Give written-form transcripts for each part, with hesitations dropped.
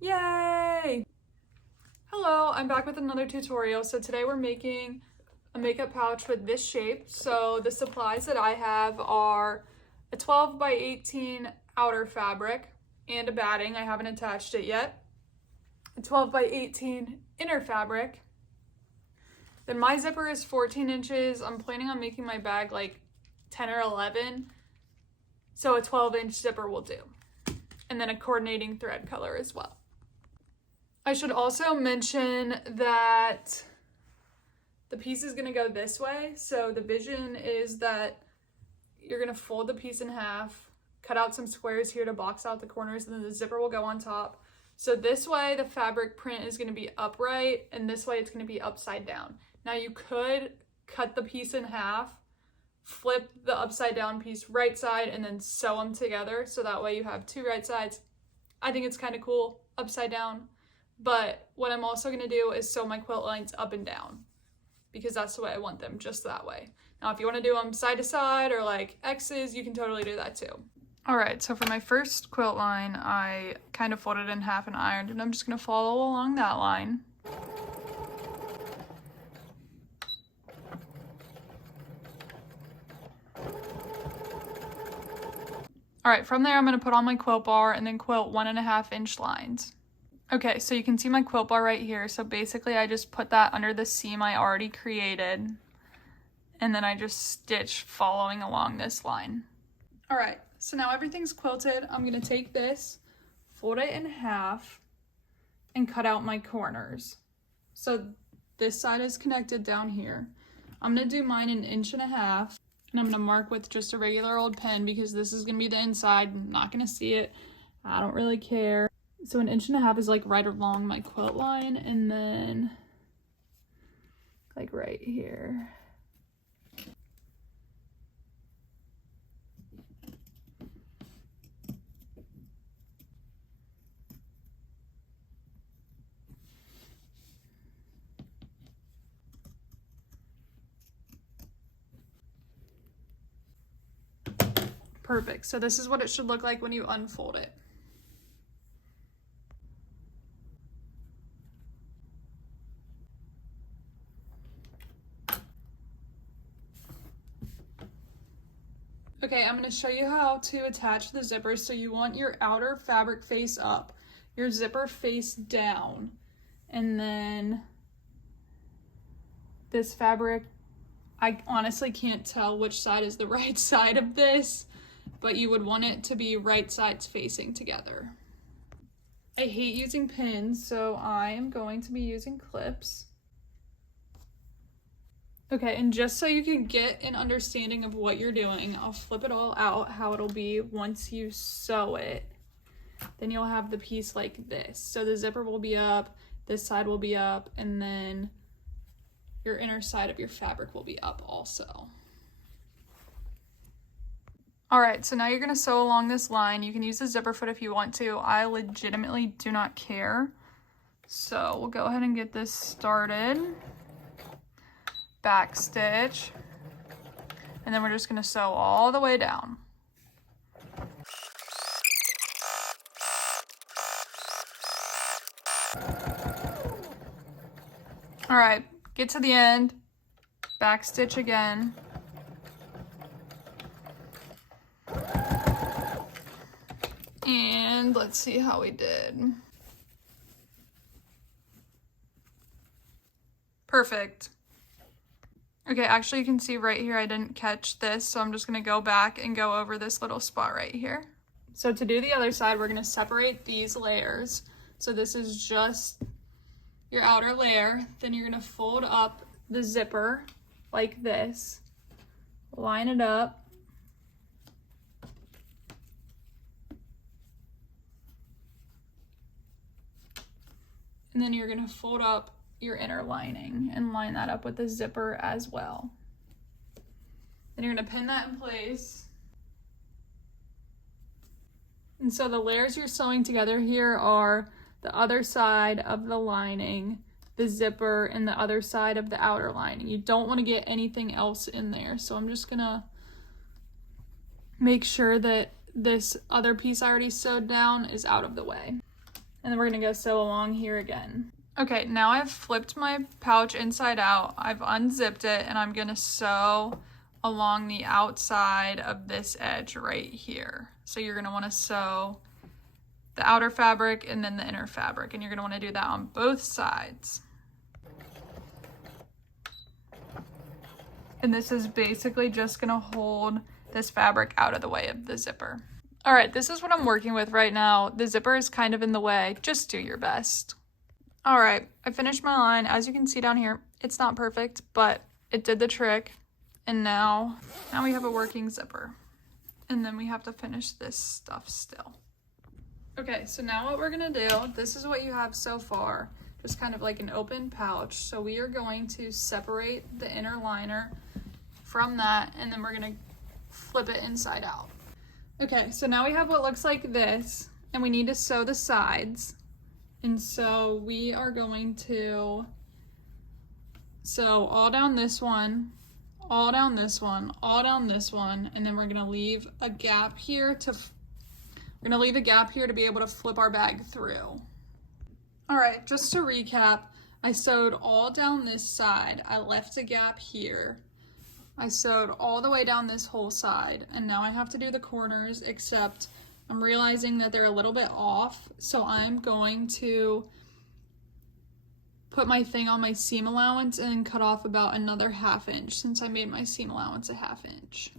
Yay! Hello, I'm back with another tutorial. So today we're making a makeup pouch with this shape. So the supplies that I have are a 12 by 18 outer fabric and a batting. I haven't attached it yet. A 12 by 18 inner fabric. Then my zipper is 14 inches. I'm planning on making my bag like 10 or 11. So a 12-inch zipper will do. And then a coordinating thread color as well. I should also mention that the piece is going to go this way. So the vision is that you're going to fold the piece in half, cut out some squares here to box out the corners, and then the zipper will go on top. So this way the fabric print is going to be upright, and this way it's going to be upside down. Now you could cut the piece in half, flip the upside down piece right side, and then sew them together. So that way you have two right sides. I think it's kind of cool upside down. But what I'm also going to do is sew my quilt lines up and down because that's the way I want them, just that way. Now, if you want to do them side to side or like X's, you can totally do that too. All right, so for my first quilt line, I kind of folded in half and ironed, and I'm just going to follow along that line. All right, from there, I'm going to put on my quilt bar and then quilt 1.5 inch lines. Okay, so you can see my quilt bar right here. So basically I just put that under the seam I already created, and then I just stitch following along this line. All right, so now everything's quilted. I'm gonna take this, fold it in half, and cut out my corners. So this side is connected down here. I'm gonna do mine 1.5 inches, and I'm gonna mark with just a regular old pen because this is gonna be the inside. I'm not gonna see it. I don't really care. So 1.5 inches is like right along my quilt line, and then like right here. Perfect. So this is what it should look like when you unfold it. Okay, I'm going to show you how to attach the zipper. So you want your outer fabric face up, your zipper face down, and then this fabric, I honestly can't tell which side is the right side of this, but you would want it to be right sides facing together. I hate using pins, so I am going to be using clips. Okay, and just so you can get an understanding of what you're doing, I'll flip it all out how it'll be once you sew it. Then you'll have the piece like this. So the zipper will be up, this side will be up, and then your inner side of your fabric will be up also. All right, so now you're gonna sew along this line. You can use the zipper foot if you want to. I legitimately do not care. So we'll go ahead and get this started. Back stitch, and then we're just going to sew all the way down. All right, get to the end, back stitch again. And let's see how we did. Perfect. Okay, actually you can see right here I didn't catch this, so I'm just going to go back and go over this little spot right here. So to do the other side, we're going to separate these layers. So this is just your outer layer. Then you're going to fold up the zipper like this, line it up, and then you're going to fold up your inner lining and line that up with the zipper as well. Then you're going to pin that in place. And so the layers you're sewing together here are the other side of the lining, the zipper, and the other side of the outer lining. You don't want to get anything else in there. So I'm just going to make sure that this other piece I already sewed down is out of the way. And then we're gonna go sew along here again. Okay, now I've flipped my pouch inside out. I've unzipped it and I'm gonna sew along the outside of this edge right here. So you're gonna wanna sew the outer fabric and then the inner fabric, and you're gonna wanna do that on both sides. And this is basically just gonna hold this fabric out of the way of the zipper. All right, this is what I'm working with right now. The zipper is kind of in the way. Just do your best. All right, I finished my line. As you can see down here, it's not perfect, but it did the trick. And now we have a working zipper. And then we have to finish this stuff still. Okay, so now what we're gonna do, this is what you have so far, just kind of like an open pouch. So we are going to separate the inner liner from that, and then we're gonna flip it inside out. Okay, so now we have what looks like this, and we need to sew the sides. And so we are going to sew all down this one, all down this one, all down this one, and then we're gonna leave a gap here to be able to flip our bag through. All right, just to recap, I sewed all down this side. I left a gap here. I sewed all the way down this whole side, and now I have to do the corners, except I'm realizing that they're a little bit off, so I'm going to put my thing on my seam allowance and cut off about another 1/2 inch, since I made my seam allowance a 1/2 inch.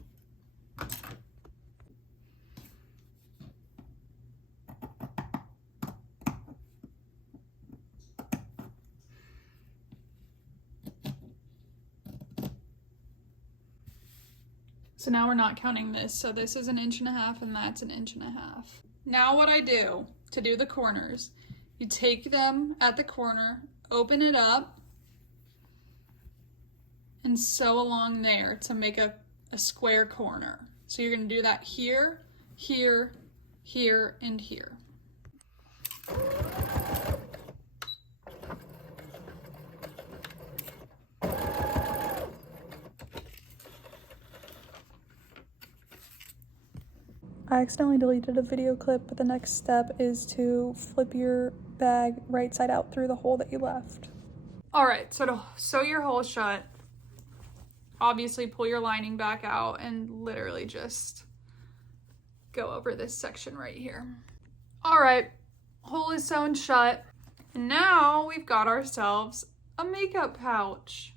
So now we're not counting this. So this is 1.5 inches and that's 1.5 inches. Now what I do to do the corners, you take them at the corner, open it up, and sew along there to make a square corner. So you're gonna do that here, here, here, and here. I accidentally deleted a video clip, but the next step is to flip your bag right side out through the hole that you left. All right, so to sew your hole shut, obviously pull your lining back out and literally just go over this section right here. All right, hole is sewn shut. And now we've got ourselves a makeup pouch.